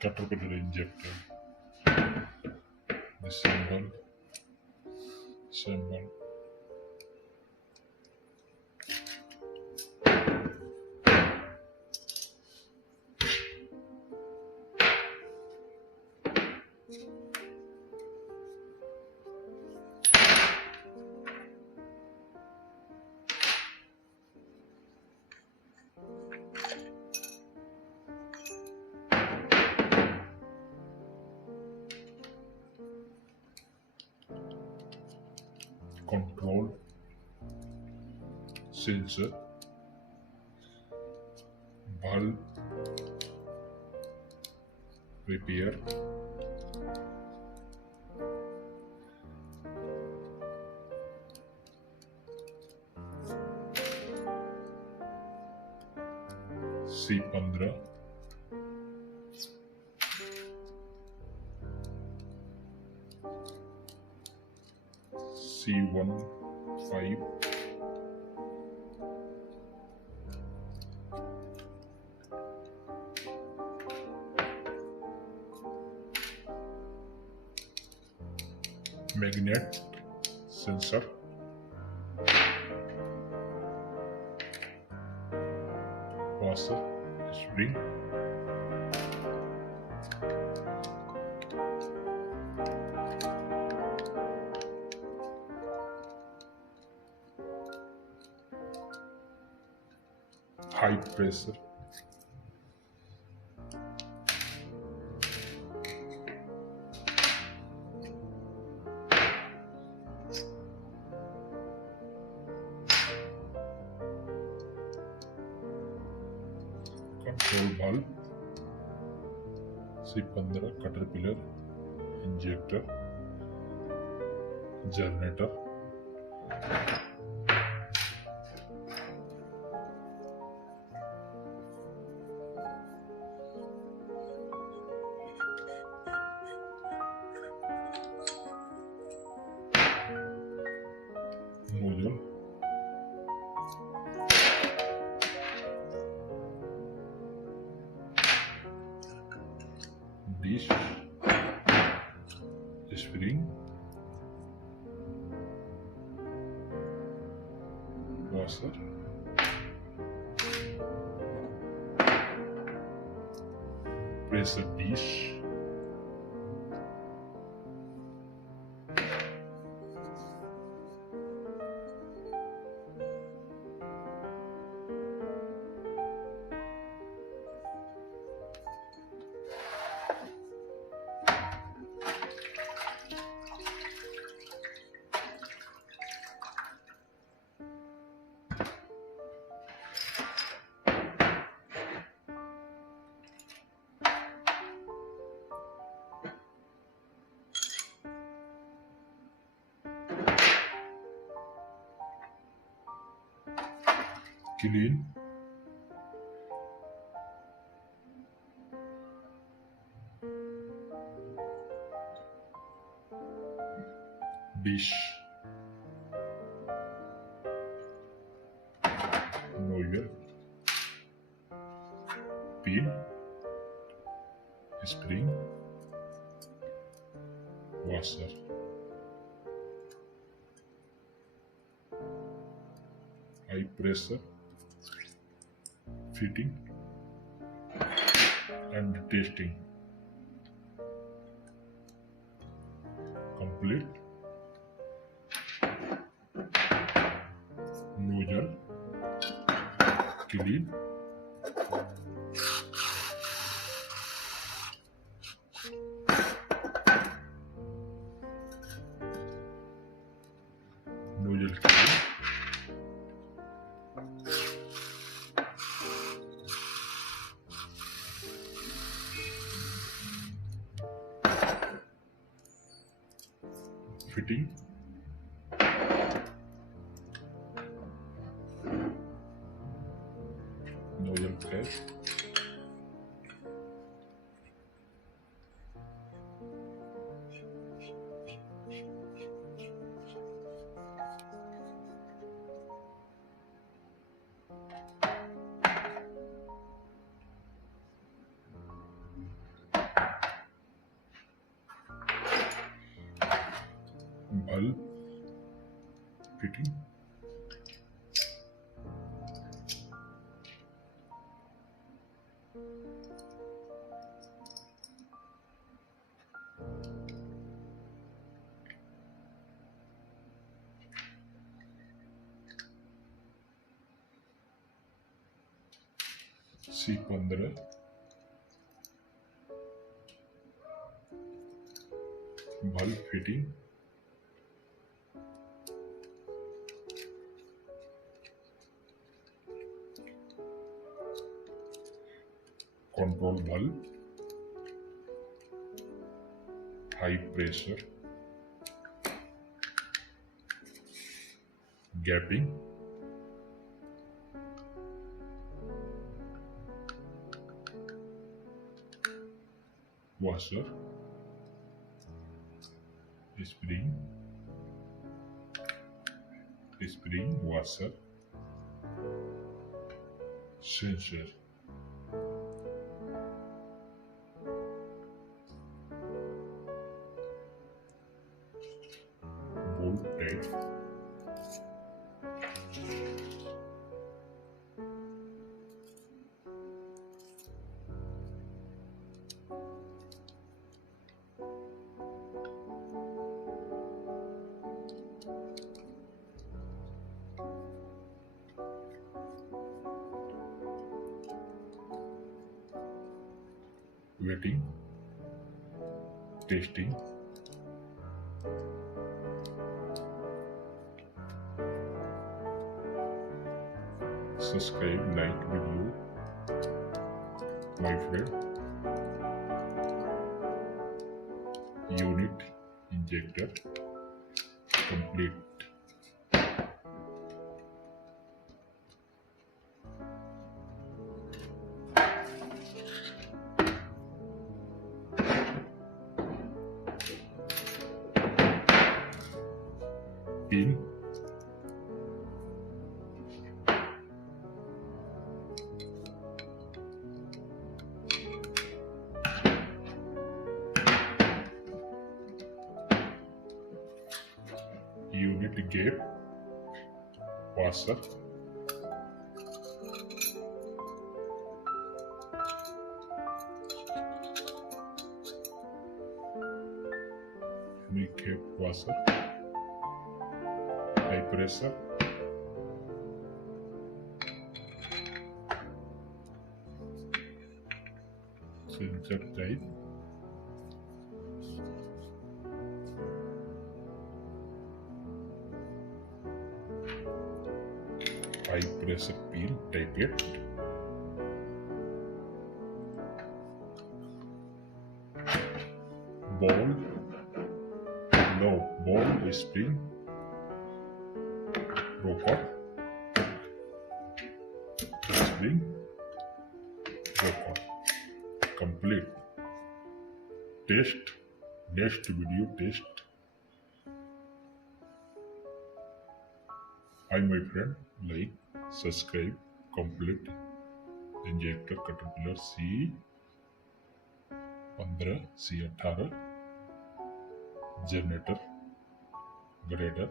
caterpillar injector. The symbol. Control sensor, valve repair, C15, C15, magnet sensor, washer, spring, high pressure, control valve, C15, caterpillar injector, generator, nozzle, dish, spring, washer, pressure dish, clean, dish, nozzle, pin, spring, washer, high pressure, fitting and testing complete. Nozzle clean, nozzle clean, fitting, nozzle press, fitting, C15 valve fitting, control valve, high pressure, gapping, washer, spring, washer, sensor, bolt type, waiting, testing, subscribe, like video, my friend. Unit injector complete. Pin, unit gap, washer, unit gap, washer, high pressure, sensor type, high pressure peel type it, ball, ball spring, rocker, spring, rocker, complete. Test, next video test. Hi my friend, like, subscribe, complete. Injector caterpillar C15 C18 generator grader